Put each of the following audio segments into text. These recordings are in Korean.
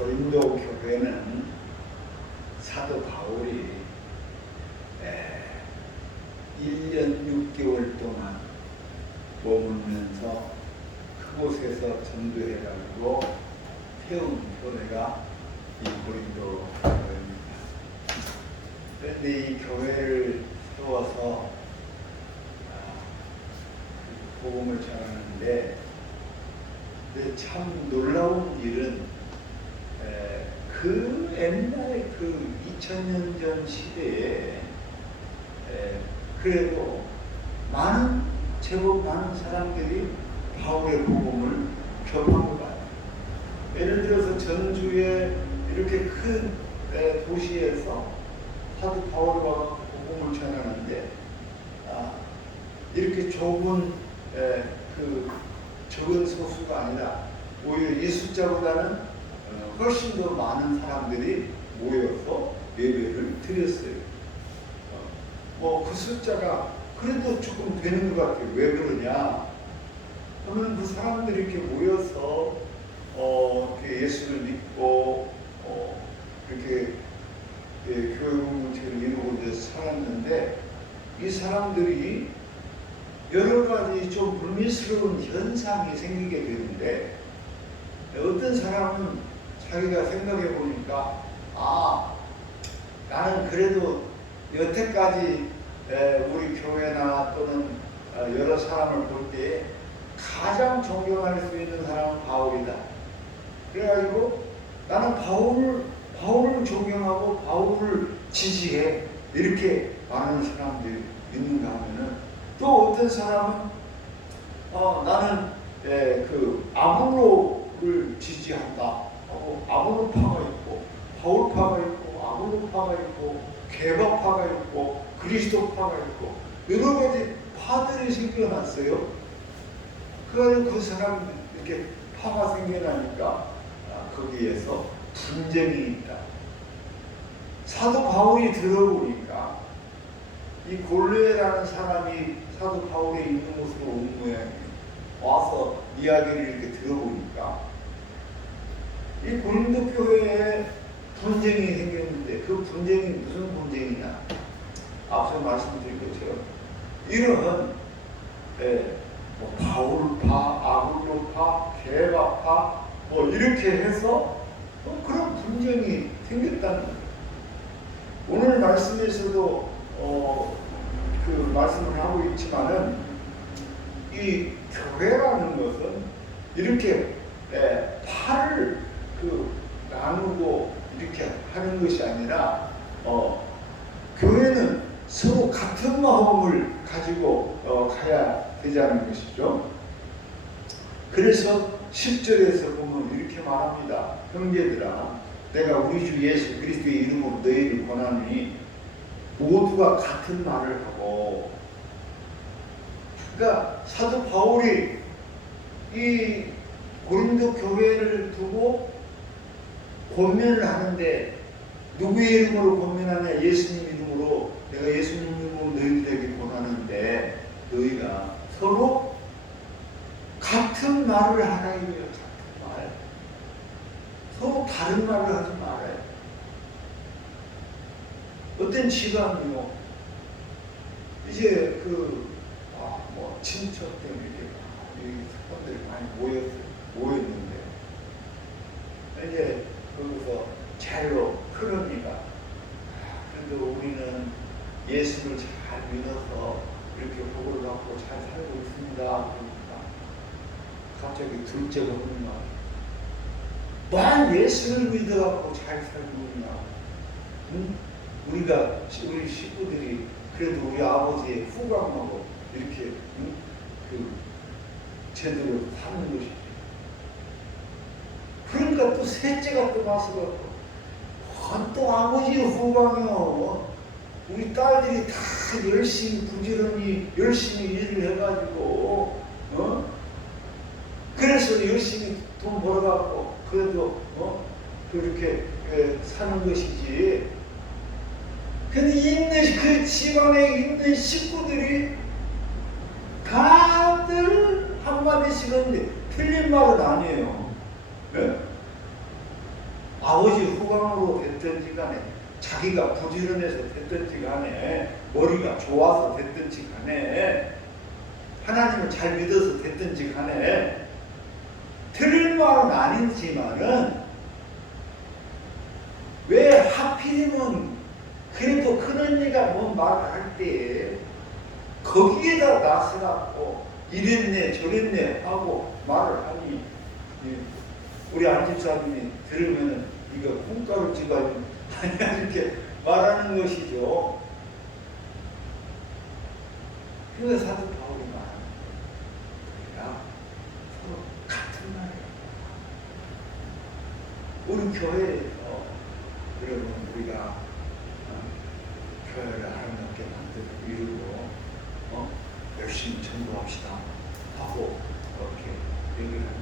고린도 교회는 사도 바울이 1년 6개월 동안 머물면서 그곳에서 전도해가지고 세운 교회가 이 고린도 교회입니다. 그런데 이 교회를 세워서 복음을 전하는데 참 놀라운 일은 그 옛날에 그 2000년 전 시대에 그래도 제법 많은 사람들이 바울의 복음을 접한 것 같아요. 예를 들어서 전주에 이렇게 큰 도시에서 사도 바울이 와서 복음을 전하는데 이렇게 좁은 그 적은 소수가 아니라 오히려 이 숫자보다는 훨씬 더 많은 사람들이 모여서 예배를 드렸어요. 그 숫자가 그래도 조금 되는 것 같아요. 왜 그러냐? 그러면 그 사람들이 이렇게 모여서 이렇게 예수를 믿고 이렇게 교회 공동체를 이루고 이제 살았는데 이 사람들이 여러 가지 좀 불미스러운 현상이 생기게 되는데 어떤 사람은 자기가 생각해 보니까 나는 그래도 여태까지 우리 교회나 또는 여러 사람을 볼 때 가장 존경할 수 있는 사람은 바울이다. 그래가지고 나는 바울을 존경하고 바울을 지지해. 이렇게 많은 사람들이 있는가 하면은 또 어떤 사람은 나는 그 아볼로를 지지한다 하고 아볼로파가 있고 바울파가 있고 아볼로파가 있고 개바파가 있고 그리스도파가 있고 여러 가지 파들이 생겨났어요. 그 사람 이렇게 파가 생겨나니까 거기에서 분쟁이 있다. 사도 바울이 들어보니까 이 골로에라는 사람이 사도 바울이 있는 곳으로 온 모양이에요. 와서 이야기를 이렇게 들어보니까 이 고린도 교회에 분쟁이 생겼는데 그 분쟁이 무슨 분쟁이냐? 앞서 말씀드린 것처럼 이러한 바울파, 아볼로파, 개바파 이렇게 해서 그런 분쟁이 생겼다는 거예요. 오늘 말씀에서도 그 말씀을 하고 있지만은 이 교회라는 것은 이렇게 파를 나누고 이렇게 하는 것이 아니라 교회는 서로 같은 마음을 가지고 가야 되자는 것이죠. 그래서 10절에서 보면 이렇게 말합니다. 형제들아, 내가 우리 주 예수 그리스도의 이름으로 너희를 권하노니 모두가 같은 말을 하고, 그러니까 사도 바울이 이 고린도 교회를 두고 권면을 하는데 누구의 이름으로 권면하냐? 예수님 이름으로, 내가 예수님 이름으로 너희들에게 권하는데 너희가 서로 같은 말을 하라 이거예요. 같은 말. 서로 다른 말을 하지 말아요. 어떤 지방이요, 이제 친척 때문에 이 사람들이 많이 모였는데 이제 거기서 젤로 큰 언니가 그래도 우리는 예수를 잘 믿어서 이렇게 복을 받고 잘 살고 있습니다. 그러니까 갑자기 둘째가 묻는 난 예수를 믿어갖고 잘 살고 있냐? 응? 우리 식구들이 그래도 우리 아버지의 후광하고 이렇게 제대로 사는 것이지. 그러니까 또 셋째가 또 와서갖고 또 아버지의 후광이요. 우리 딸들이 다 열심히 부지런히 열심히 일을 해가지고 그래서 열심히 돈 벌어갖고 그래도 그렇게 사는 것이지. 근데 그 집안에 있는 식구들이 다들 한마디씩은 틀린 말은 아니에요. 네? 아버지 후광으로 됐든지 간에, 자기가 부지런해서 됐든지 간에, 머리가 좋아서 됐든지 간에, 하나님을 잘 믿어서 됐든지 간에, 틀린 말은 아니지만은 왜 하필이면 그래도 큰언니가 뭔 말을 할 때 거기에다 나서갖고 이랬네 저랬네 하고 말을 하니, 우리 안집사님이 들으면은 이거 콩가루 집안 아니야 이렇게 말하는 것이죠. 그래서 사도 바울이 말하는 거예요. 서로 같은 말이에요. 우리 교회에서 여러분 우리가 교회를 아름답게 만들고 이루고 열심히 전도합시다 하고 그렇게 얘기를 하면,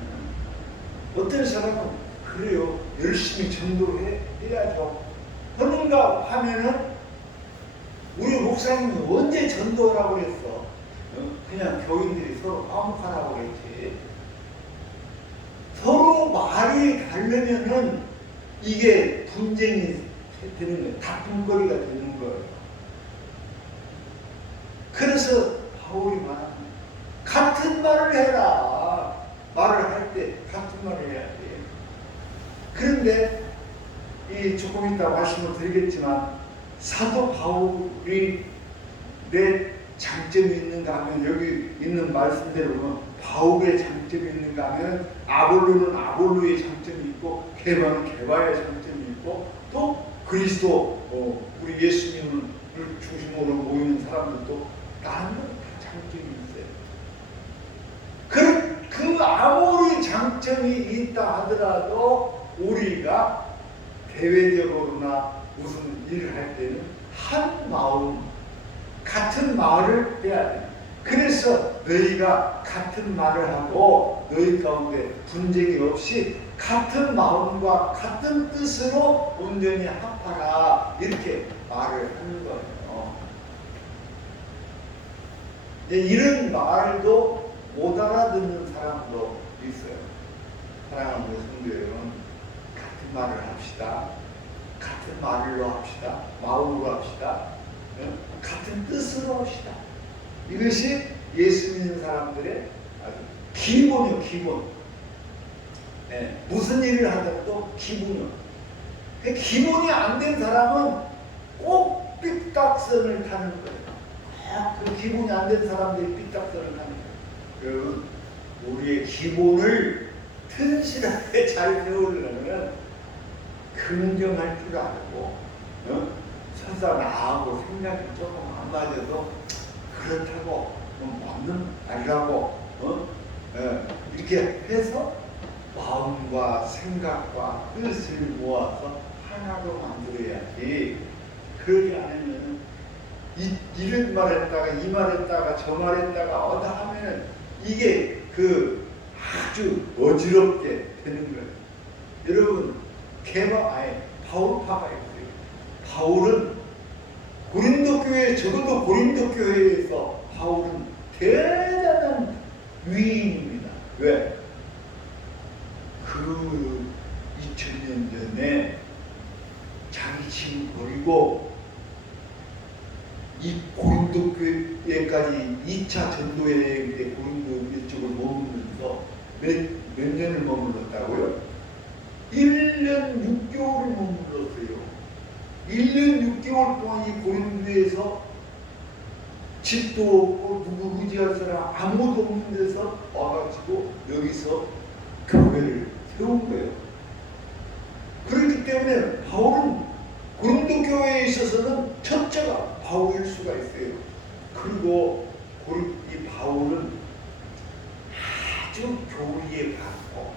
어떤 사람은 그래요 열심히 전도해야죠 하는가 하면은, 우리 목사님이 언제 전도하라고 그랬어? 그냥 교인들이 서로 화목하라고 그랬지. 서로 말이 다르면은 이게 분쟁이 되는 거예요. 다툼거리가 되는 거예요. 그래서 바울이 말합니다. 같은 말을 해라. 말을 할 때 같은 말을 해야 돼. 그런데 조금 이따 말씀을 드리겠지만, 사도 바울이 내 장점이 있는가 하면, 여기 있는 말씀대로 보면 바울의 장점이 있는가 하면, 아볼로는 아볼로의 장점이 있고, 게바는 게바의 장점이 있고, 또 그리스도 우리 예수님을 중심으로 모이는 사람들도 나름대로 장점이 있어요. 그 아무리 장점이 있다 하더라도 우리가 대외적으로나 무슨 일을 할 때는 한 마음, 같은 말을 해야 돼. 그래서 너희가 같은 말을 하고 너희 가운데 분쟁이 없이 같은 마음과 같은 뜻으로 온전히 합하라, 이렇게 말을 하는 거예요. 이런 말도 못 알아듣는 사람도 있어요. 사랑하는 성도 여러분, 같은 말을 합시다. 같은 말로 합시다. 마음으로 합시다. 같은 뜻으로 합시다. 이것이 예수 믿는 사람들의 아주 기본이요, 기본. 무슨 일을 하더라도 기본이요. 기본이 안 된 사람은 꼭 삐딱선을 타는 거예요. 그 기본이 안 된 사람들이 삐딱선을 타는 거예요. 여러분, 우리의 기본을 튼실하게 잘 배우려면 긍정할 줄 알고, 설사 나하고 생각이 조금 안 맞아도 그렇다고 맞는 말이라고 이렇게 해서 마음과 생각과 뜻을 모아서 하나로 만들어야지. 그러지 않으면 이런 말 했다가 이 말 했다가 저 말 했다가 어다 하면은 이게 아주 어지럽게 되는 거예요. 여러분, 바울파가 있어요. 바울은 고린도 교회, 적어도 고린도 교회에서 바울은 대단한 위인입니다. 왜? 2000년 전에 자기 집 버리고 이 고린도 교회까지 2차 전도여행 때 고린도 이쪽을 머무르면서 몇 년을 머물렀다고요? 1년 6개월을 머물렀어요. 1년 6개월 동안 이 고린도에서 집도 없고 누구 의지할 사람 아무도 없는 데서 와가지고 여기서 교회를 세운 거예요. 그렇기 때문에 바울은 고린도 교회에 있어서는 첫째가 바울일 수가 있어요. 그리고 이 바울은 아주 교리에 밝고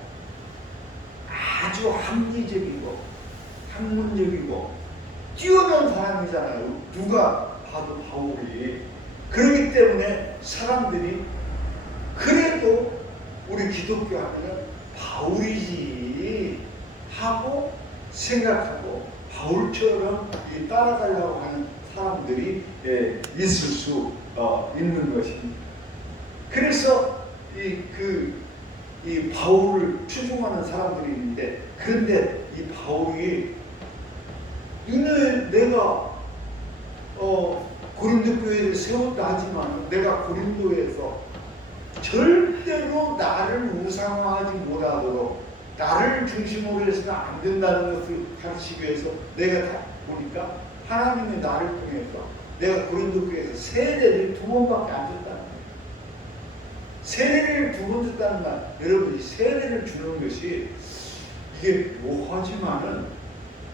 아주 합리적이고 학문적이고 뛰어난 사람이잖아요. 누가 봐도 바울이. 그렇기 때문에 사람들이 그래도 우리 기독교 하면은 바울이지 하고 생각하고 바울처럼 따라가려고 하는 사람들이 있을 수 있는 것입니다. 그래서 이 바울을 추종하는 사람들이 있는데, 그런데 이 바울이 내가 고린도 교회를 세웠다 하지만 내가 고린도에서 절대로 나를 우상화하지 못하도록 나를 중심으로 해서는 안 된다는 것을 가르치기 위해서 내가 다 보니까 하나님이 나를 통해서 내가 고린도 교회에서 세례를 2번밖에 안 줬다는 거예요. 세례를 2번 줬다는 말, 여러분 이 세례를 주는 것이 이게 묘하지만은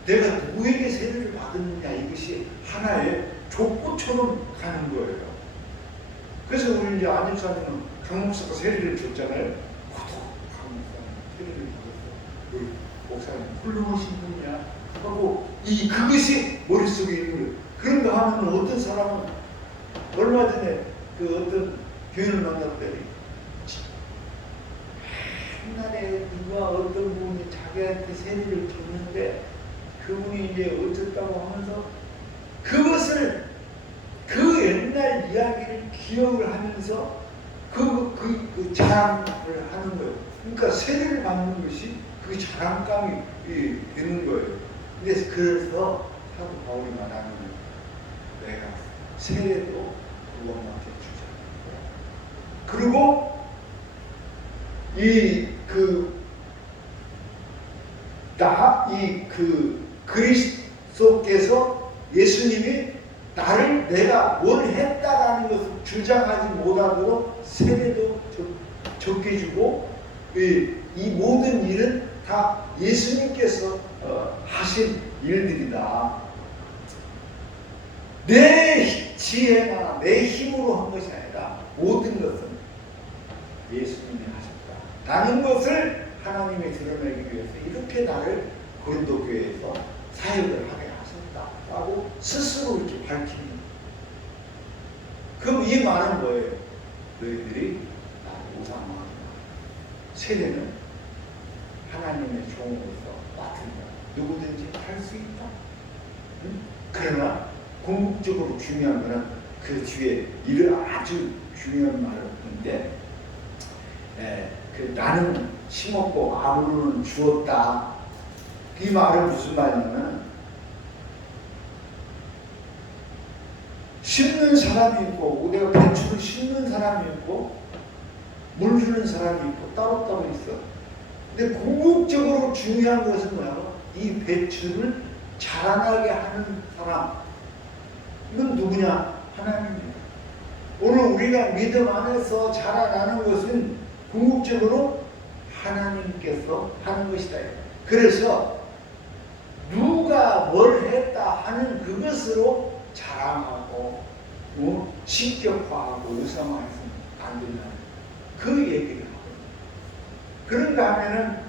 내가 누구에게 세례를 받았느냐 이것이 하나의 족보처럼 가는 거예요. 그래서 우리 이제 안집사님은 강목사가 세례를 줬잖아요. 강목사님 세례를 받았어. 우리 목사님 훌륭하신 분이야 하고 그것이 머릿속에 있는 거예요. 그런가 하면 어떤 사람은 얼마 전에 그 어떤 교인을 만났더니 옛날에 누가 어떤 분이 자기한테 세례를 줬는데 그분이 이제 어쨌다고 하면서 그것을 그 옛날 이야기를 기억을 하면서 그 자랑을 하는 거예요. 그러니까 세례를 받는 것이 그 자랑감이 되는 거예요. 근데 그래서 사도 바울이 말하는 거예요. 내가 세례도 2번밖에 주지 않는다. 그리고 그리스도께서 예수님이 내가 뭘 했다라는 것을 주장하지 못하도록 세례도 적게 주고 이 모든 일은 다 예수님께서 하신 일들이다. 내 지혜나 내 힘으로 한 것이 아니라 모든 것은 예수님이 하셨다라는 것을 하나님이 드러내기 위해서 이렇게 나를 고린도 교회에서 사역을 하게 하셨다라고 스스로 이렇게 밝히는. 그럼 이 말은 뭐예요? 너희들이 나를 우상하지 마. 세례는 하나님의 종으로서 맡은 자 누구든지 할 수 있다. 응? 그러나 궁극적으로 중요한 것은 그 뒤에 이를 아주 중요한 말을 하는데 나는 심었고 아브로는 주었다. 이 말은 무슨 말이냐면 심는 사람이 있고 내가 배추를 심는 사람이 있고 물 주는 사람이 있고 따로따로 있어. 근데 궁극적으로 중요한 것은 뭐냐면 이 배추를 자라나게 하는 사람. 이건 누구냐? 하나님입니다. 오늘 우리가 믿음 안에서 자라나는 것은 궁극적으로 하나님께서 하는 것이다. 그래서 누가 뭘 했다 하는 그것으로 자랑하고 신격화하고 우상화해서는 안 된다는 그 얘기를 하고, 그런가 하면은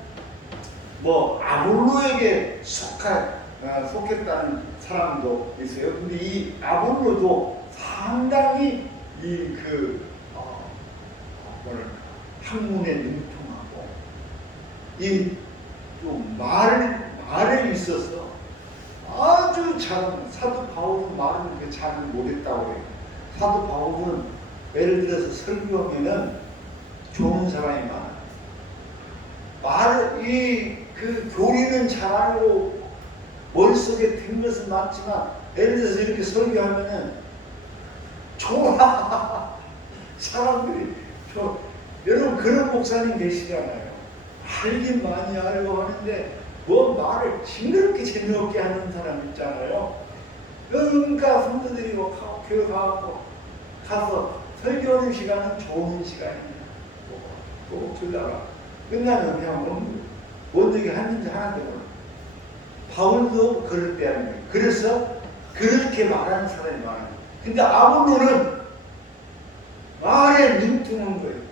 아볼로에게 속했다는 사람도 있어요. 근데 이 아볼로도 상당히 학문에 능통하고 또 말에 있어서 아주 잘, 사도 바울은 말을 그렇게 잘 못했다고 해요. 사도 바울은 예를 들어서 설교하면은 좋은 사람이 많아요. 교리는 잘하고 머릿속에 든 것은 많지만 예를 들어서 이렇게 설교하면은 좋아. 사람들이 여러분 그런 목사님 계시잖아요. 알긴 많이 알고 하는데 말을 징그럽게 재미없게 하는 사람 있잖아요. 그러니까 성도들이 교회 가서 설교하는 시간은 좋은 시간입니다. 꼭 들다가 끝나면 그냥 뭔 얘기 하는지 하나도 몰라. 바울도 그럴 때라는 거예요. 그래서 그렇게 말하는 사람이 많아요. 근데 아볼로는 말에 능통한 거예요.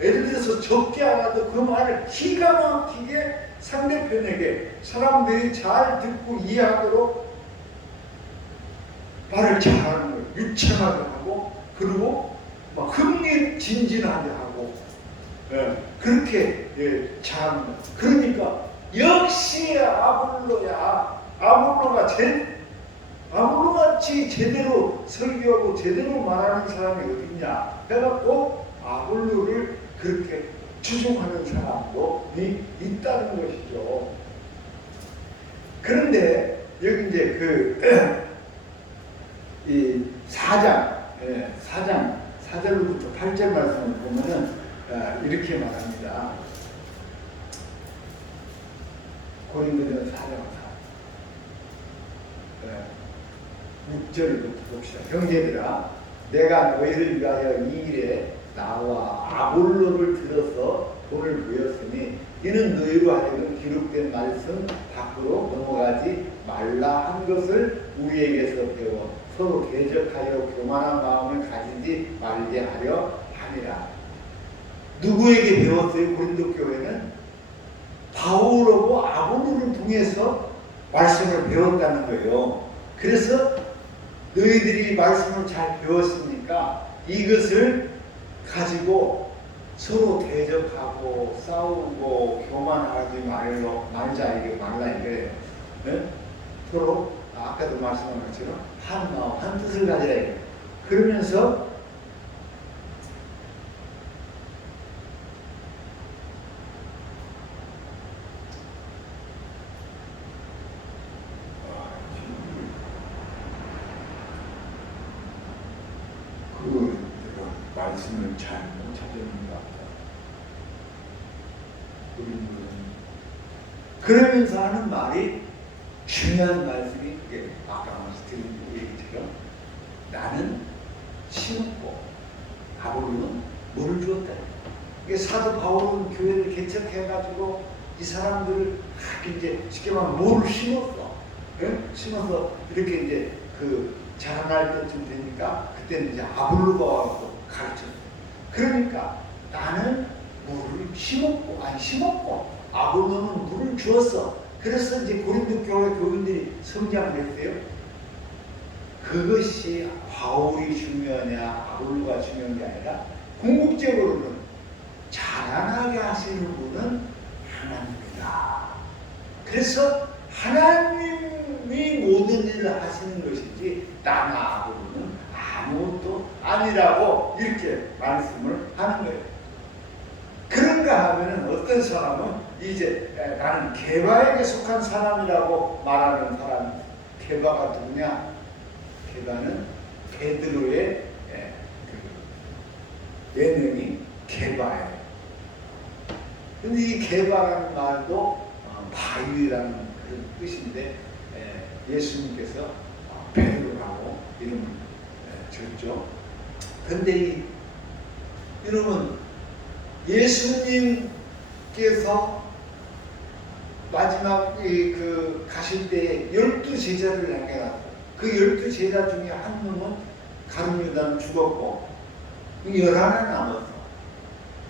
예를 들어서 적게 알아도 그 말을 기가 막히게 상대편에게 사람들이 잘 듣고 이해하도록 말을 잘하는 거예요. 유창하게 하고 그리고 막 흥미진진하게 하고 그렇게 잘합니다. 그러니까 역시 아볼로야. 아볼로같이 제대로 설교하고 제대로 말하는 사람이 어딨냐 해갖고 아볼로를 그렇게 추종하는 사람도 있다는 것이죠. 그런데 여기 이제 이 4절부터 8절 말씀을 보면은 이렇게 말합니다. 고린도전 4장 6절부터 봅시다. 형제들아, 내가 너희를 위하여 이 일에 나와 아볼로를 들어서 돈을 부였으니 이는 너희로 하여금 기록된 말씀 밖으로 넘어가지 말라 한 것을 우리에게서 배워 서로 대적하여 교만한 마음을 가지지 말게 하려 함이라. 누구에게 배웠어요? 고린도 교회는 바울하고 아볼로를 통해서 말씀을 배웠다는 거예요. 그래서 너희들이 말씀을 잘 배웠으니까 이것을 가지고 서로 대적하고 싸우고 교만하지 말자 이게 말라 이거예요. 네? 서로 아까도 말씀한 것처럼 한 마음 한 뜻을 가지라 이거예요. 그러면서 말씀을 잘 못 찾아내는 것 같아요. 그러면서 하는 말이 중요한 말씀이 아까 말씀드린 얘기처럼 나는 심었고 아볼로는 물을 주었다. 이게 사도 바울은 교회를 개척해가지고 이 사람들을 이제 쉽게 말하면 물을 심었어. 네? 심어서 이렇게 이제 자라날 때쯤 되니까 그때는 이제 아볼로가 와서 가르쳤어요. 그러니까 나는 물을 심었고 아볼로는 물을 주었어. 그래서 이제 고린도 교회 교인들이 성장을 했어요. 그것이 바울이 중요하냐 아볼로가 중요한 게 아니라 궁극적으로는 자라나게 하시는 분은 하나님이다. 그래서 하나님이 모든 일을 하시는 것이지 나나 아볼로는 아무것도 아니라고 이렇게 말씀을 하는 거예요. 그런가 하면은 어떤 사람은 이제 나는 게바에게 속한 사람이라고 말하는 사람, 게바가 누구냐? 게바는 베드로의 예명이 게바예요. 근데 이 게바라는 말도 바위라는 그런 뜻인데 예수님께서 베드로라고 이름을 줬죠. 근데 여러분 예수님께서 마지막 가실 때 12제자를 남겨놨고 그 12제자 중에 한 놈은 가룟 유다는 죽었고 11 남았어.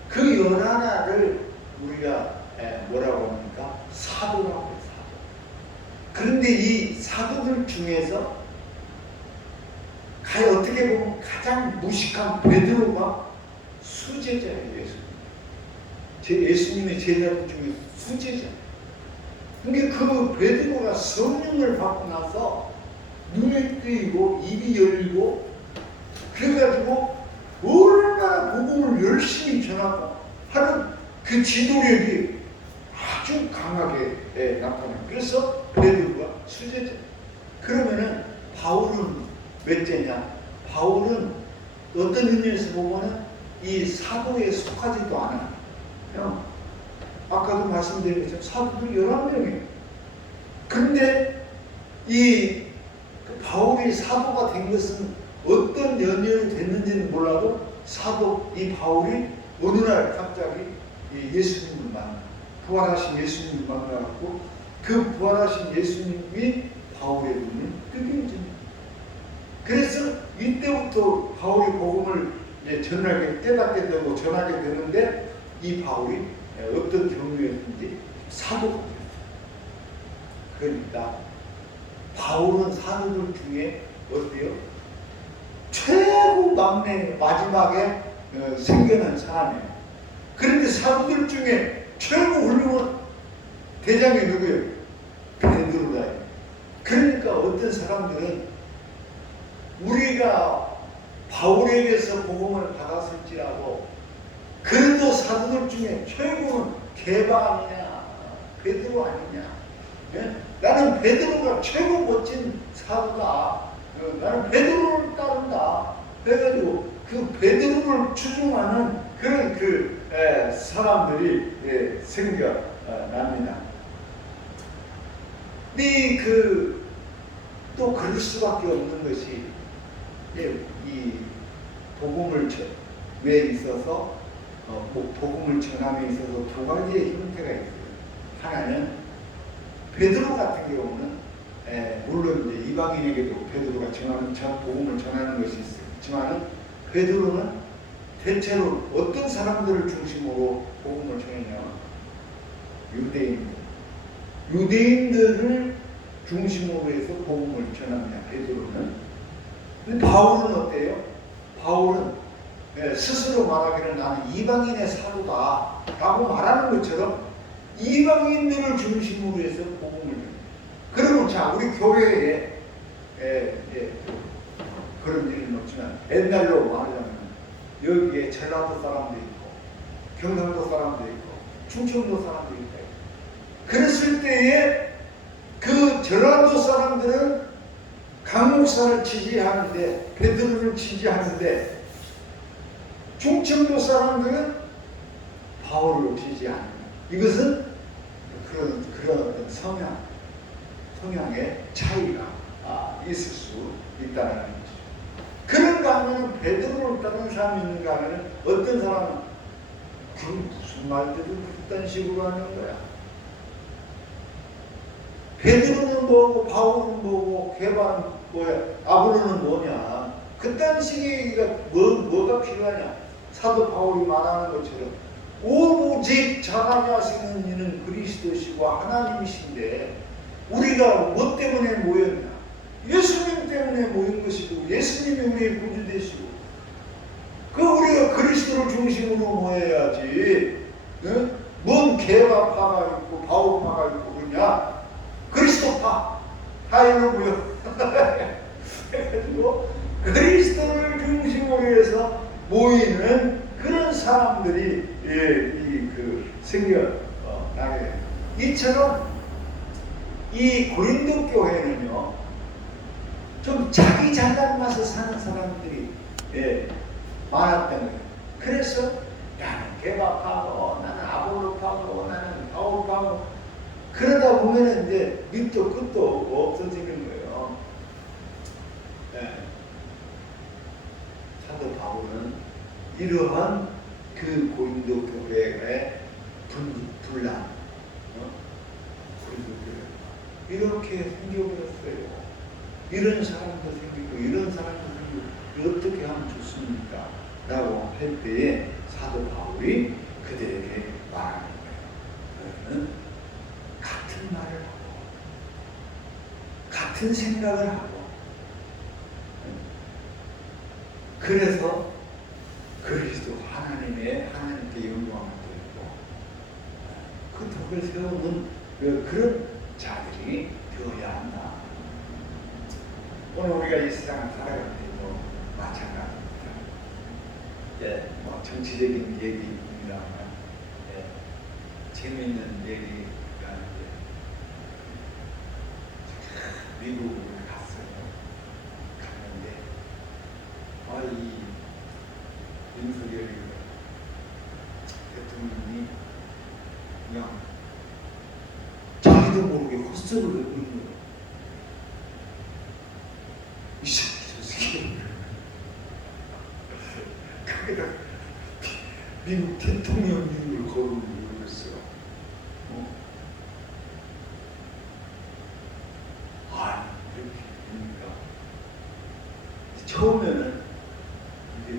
그 11을 우리가 뭐라고 합니까? 사도라고 해요. 사도. 그런데 이 사도들 중에서 어떻게 보면 가장 무식한 베드로가 수제자예요. 예수님의 제자들 중에 수제자. 그러니까 그 베드로가 성령을 받고 나서 눈이 뜨이고 입이 열리고 그래가지고 얼마나 복음을 열심히 전하고 하는 그 지도력이 아주 강하게 나타나요. 그래서 베드로가 수제자. 그러면은 바울은 몇째냐? 바울은 어떤 의미에서 보면은 이 사도에 속하지도 않아요. 아까도 말씀드린 것처럼 사도들 11명이에요. 근데 이 바울이 사도가 된 것은 어떤 연연이 됐는지는 몰라도 이 바울이 어느 날 갑자기 예수님을 부활하신 예수님을 만나갖고 그 부활하신 예수님이 바울의 눈을 뜨게 해줍니다. 그래서 이때부터 바울이 복음을 전하게 깨닫게 되고 전하게 되는데 이 바울이 어떤 경우였는지 사도가 됐어요. 그러니까 바울은 사도들 중에 어때요? 최고 막내 마지막에 생겨난 사람이에요. 그런데 사도들 중에 최고 훌륭한 대장이 누구예요? 베드로다. 그러니까 어떤 사람들은 우리가 바울에게서 복음을 받았을지라도 그래도 사도들 중에 최고는 게바 아니냐, 베드로 아니냐. 예? 나는 베드로가 최고 멋진 사도다. 나는 베드로를 따른다. 그래가지고 그 베드로를 추종하는 그런 사람들이 생겨납니다. 근데 또 그럴 수밖에 없는 것이 이 복음을 왜 있어서 복음을 전함에 있어서 두 가지의 형태가 있어요. 하나는 베드로 같은 경우는 물론 이제 이방인에게도 베드로가 복음을 전하는 것이 있지만 베드로는 대체로 어떤 사람들을 중심으로 복음을 전하냐면 유대인들을 중심으로 해서 복음을 전합니다. 베드로는. 근데 바울은 어때요? 바울은 스스로 말하기를 나는 이방인의 사도다 라고 말하는 것처럼 이방인들을 중심으로 해서 복음을 전합니다. 그러면 자, 우리 교회에 그런 일은 없지만 옛날로 말하자면 여기에 전라도 사람도 있고 경상도 사람도 있고 충청도 사람도 있고 그랬을 때에 그 전라도 사람들은 강 목사를 지지하는데 베드로를 지지하는데 충청도 사람들은 바울을 지지하는 이것은 그런 어떤 성향의 차이가 있을 수 있다는 거죠. 그런가 하면 베드로를 따르는 사람이 있는가 하면 어떤 사람은 그 무슨 말들을 그딴 식으로 하는 거야. 베드로는 뭐고 바울은 뭐고 게바는 뭐야 아볼로는 뭐냐 그딴 식의 뭐가 필요하냐. 사도 바울이 말하는 것처럼 오직 자라나시는 이는 그리스도시고 하나님이신데 우리가 뭐 때문에 모였나? 예수님 때문에 모인 것이고 예수님이 우리의 구주 되시고 우리가 그리스도를 중심으로 모여야지. 응? 뭔 게바파가 있고 바울파가 있고 그러냐? 그리스도파 하이로 모여 해가지고 그리스도를 중심으로 해서 모이는 그런 사람들이 생겨나게 돼요. 이처럼 이 고린도 교회는요 좀 자기 잘난 맛을 사는 사람들이 많았던 거예요. 그래서 나는 게바파고 나는 아볼로파고 나는 바울파고 그러다 보면 이제 밑도 끝도 없어지는 거예요. 사도 바울은 이러한 그 고린도 교회의 분란, 이렇게 생겨버렸어요. 이런 사람도 생기고 이런 사람도 생기고 어떻게 하면 좋습니까? 라고 할 때에 사도 바울이 그들에게 말하는 거예요. 너희는 같은 말을 하고 같은 생각을 하고 그래서 그리스도 하나님께 영광을 드리고 그 덕을 세우는 그런 자들이 되어야 한다. 오늘 우리가 이 세상을 살아갈 때도 마찬가지입니다. 뭐 정치적인 얘기입니다만 재미있는 얘기가 미국을 갔어요. 갔는데 이 윤석열 대통령이 그냥 자기도 모르게 헛소리를 하고 있는 거예요. 이 새끼 저 새끼 거기다 미국 대통령 이름을 거론을 모르겠어요. 이렇게 됩니까? 처음에는 이게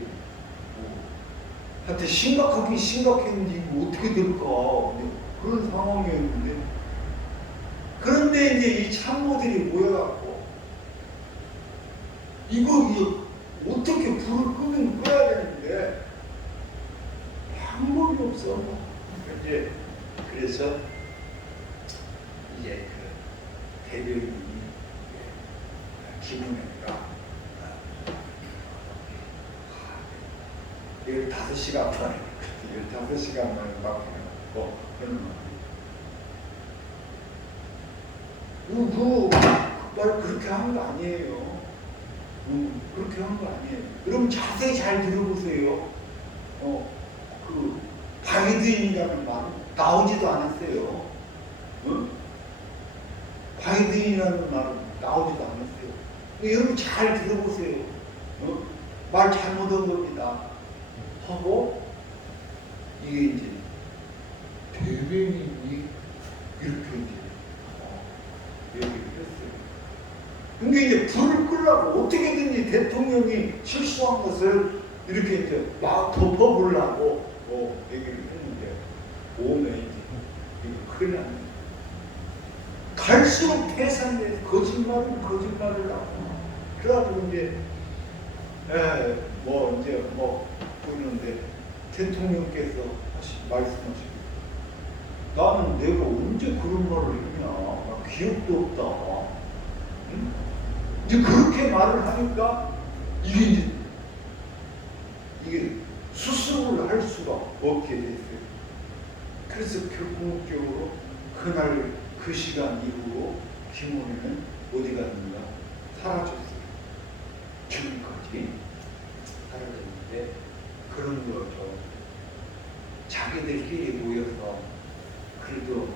하여튼 심각하긴 심각했는지 어떻게 될까 그런 상황이었는데 그런데 이제 이 참모들이 모여갖고 이거 어떻게 불을 끄면 꺼야 되는데 방법이 없어. 그래서 이제 그 대변인이 김은혜가 15시간 만에 15시간 만에 막 해갖고 그런 말 그렇게 하는 거 아니에요. 그렇게 하는 거 아니에요. 여러분 자세히 잘 들어보세요. 그 바이든이라는 말은 나오지도 않았어요. 바이든이라는 말은 나오지도 않았어요. 여러분 잘 들어보세요. 말 잘못한 겁니다. 하고 이게 이제 대변인이 이렇게 이제 얘기를 했어요. 근데 이제 불을 끄려고 어떻게든지 대통령이 실수한 것을 이렇게 이제 막 덮어보려고 얘기를 했는데 오면 이제 이거 큰일 납니다. 갈수록 태산돼서 거짓말은 거짓말을 하고 그래가지고 이제 그러는데 대통령께서 다시 말씀하시고 나는 내가 언제 그런 말을 했냐 나 기억도 없다. 응? 이제 그렇게 말을 하니까 이게 수습을 할 수가 없게 됐어요. 그래서 결국적으로 그날 그 시간 이후로 김원희는 어디 갔는가 사라졌어요. 지금까지 사라졌는데 그런 거죠. 자기들끼리 모여서 그래도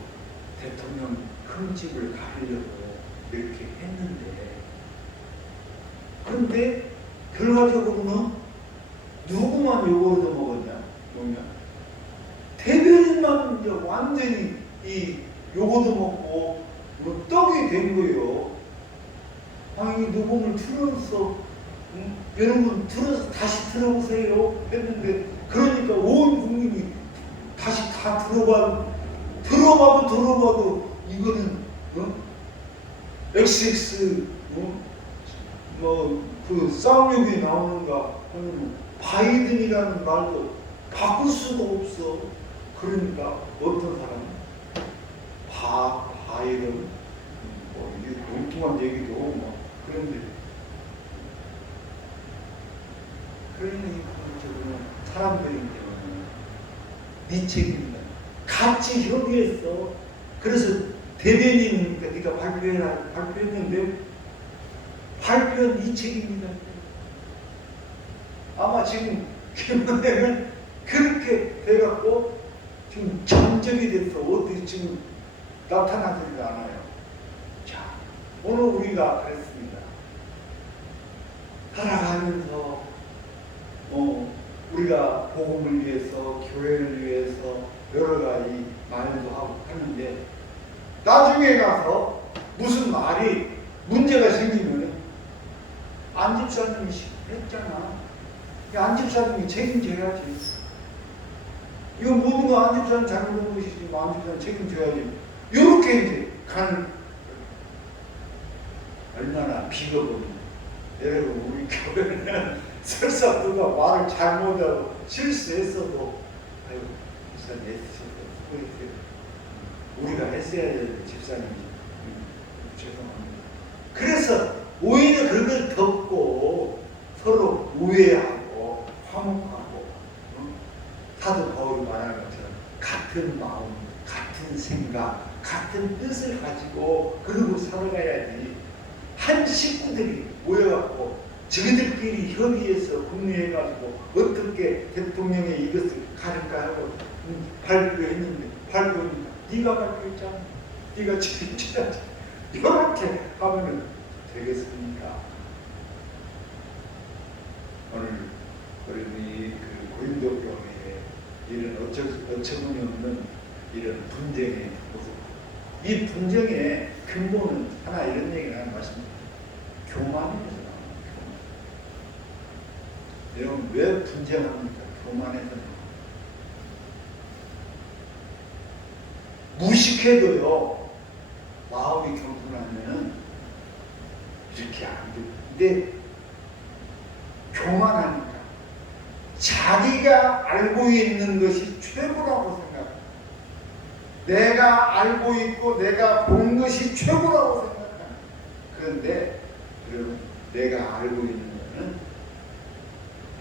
대통령 흠집을 가리려고 이렇게 했는데 그런데 결과적으로는 누구만 요거를 더 먹었냐? 뭐냐? 대변인만 이제 완전히 이 요거도 먹고 뭐 떡이 된 거예요. 이 녹음을 틀어서 여러분 틀어서 다시 들어보세요 했는데 그러니까 온 국민이 다시 다 들어봐도 이거는 XX 그 쌍욕이 나오는가 하면 바이든이라는 말도 바꿀 수가 없어. 그러니까 어떤 사람은 바이든 이게 엉뚱한 얘기도 막 그런데 그러니까 사람들이 네 책임이다. 같이 협의했어. 그래서 대변인이니까 네가 발표해라 발표했는데 발표는 네 책임이다. 아마 지금 김은혜는 그렇게 돼갖고 지금 잠적이 돼서 어디 지금 나타나지도 않아요. 자, 오늘 우리가 그랬습니다. 살아가면서 우리가 복음을 위해서 교회를 위해서 여러 가지 말도 하고 하는데 나중에 가서 무슨 말이 문제가 생기면 안 집사님이 했잖아. 안 집사님이 책임져야지. 이거 모든 거 안 집사님 잘못한 것이지 안 집사님 책임져야지. 이렇게 이제 가는 얼마나 비겁은 여러분 우리 교회는 설사 누가 말을 잘못하고 실수했어도 아유 집사님 애쓰셔서 수고했어요. 우리가 했어야 되는데 집사님이 죄송합니다. 그래서 오히려 그걸 덮고 서로 우애하고 화목하고 사도 바울이 말하는 것처럼 같은 마음, 같은 생각, 같은 뜻을 가지고 그러고 살아가야지. 한 식구들이 모여갖고 저희들끼리 협의해서 공유해가지고 어떻게 대통령의 이것을 가를까 하고 발표했는데 발표니까 네가 발표했잖아. 네가 책임져야지. 이렇게 하면 되겠습니까? 오늘 우리 그 고린도 교회에 이런 어처구니 없는 이런 분쟁의 모습, 이 분쟁의 근본은 하나 이런 얘기를 하는 말씀입니다. 교만에서 나옵니다. 여러분 왜 분쟁합니까? 교만에서 나옵니다. 무식해도요 마음이 겸손하면 이렇게 안 돼요. 근데 교만하니까 자기가 알고 있는 것이 최고라고 생각합니다. 내가 알고 있고 내가 본 것이 최고라고 생각합니다. 그런데 여러분 내가 알고 있는 것은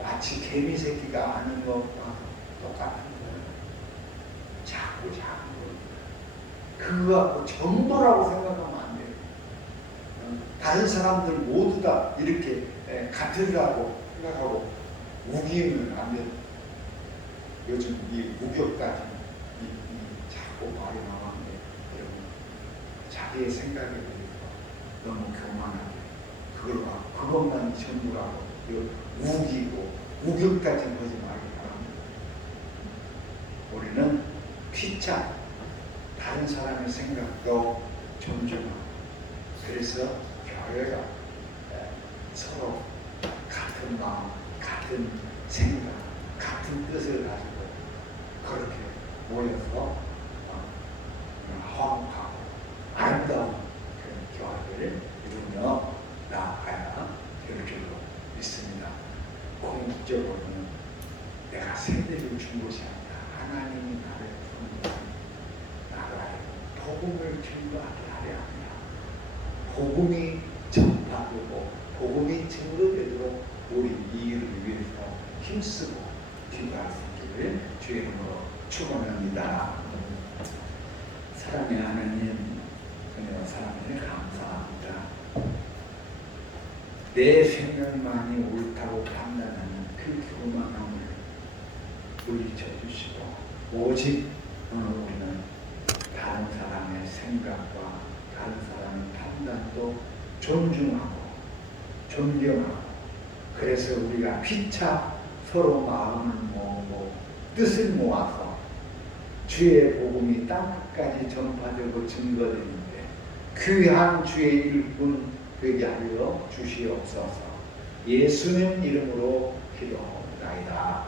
마치 개미 새끼가 아는 것과 똑같은 거예요. 작고 작은 겁니다. 그거 갖고 전부라고 생각하면 안 돼요. 다른 사람들 모두 다 이렇게 같으라고 생각하고 우기면 안 돼요. 요즘 이 우격까지 자꾸 말이 나왔는데 여러분 자기의 생각에 대해서 너무 교만하게 그것만 전부라고 우기고 우격까지 하지 말기 바랍니다. 우리는 피차 다른 사람의 생각도 존중하고 그래서 교회가 서로 같은 마음, 같은 생각, 같은 뜻을 가지고 그렇게 모여서 화목하고 아름다운 그런 교회를 이루며 나아가야 될 줄로 믿습니다. 궁극적으로는 내가 세대를 준 것이 아니라 하나님이 나를 선택한 나라에 복음을 증거하게 하려 합니다. 복음이 전파되고 복음이 증거되도록 우리 이 일을 위해서 힘쓰고 기도할 수 있기를 주의 이름으로 축원합니다. 사랑의 하나님, 은혜와 사랑에 감사합니다. 내 생각만이 옳다고 판단하는 그 교만함을 물리쳐 주시고 오직 우리는 다른 사람의 생각과 다른 사람의 판단도 존중하고 존경하고 그래서 우리가 피차 서로 마음을 모으고 뜻을 모아서 주의 복음이 땅끝까지 전파되고 증거되는데 귀한 주의 일꾼 되게 하여 주시옵소서. 예수님 이름으로 기도하옵나이다.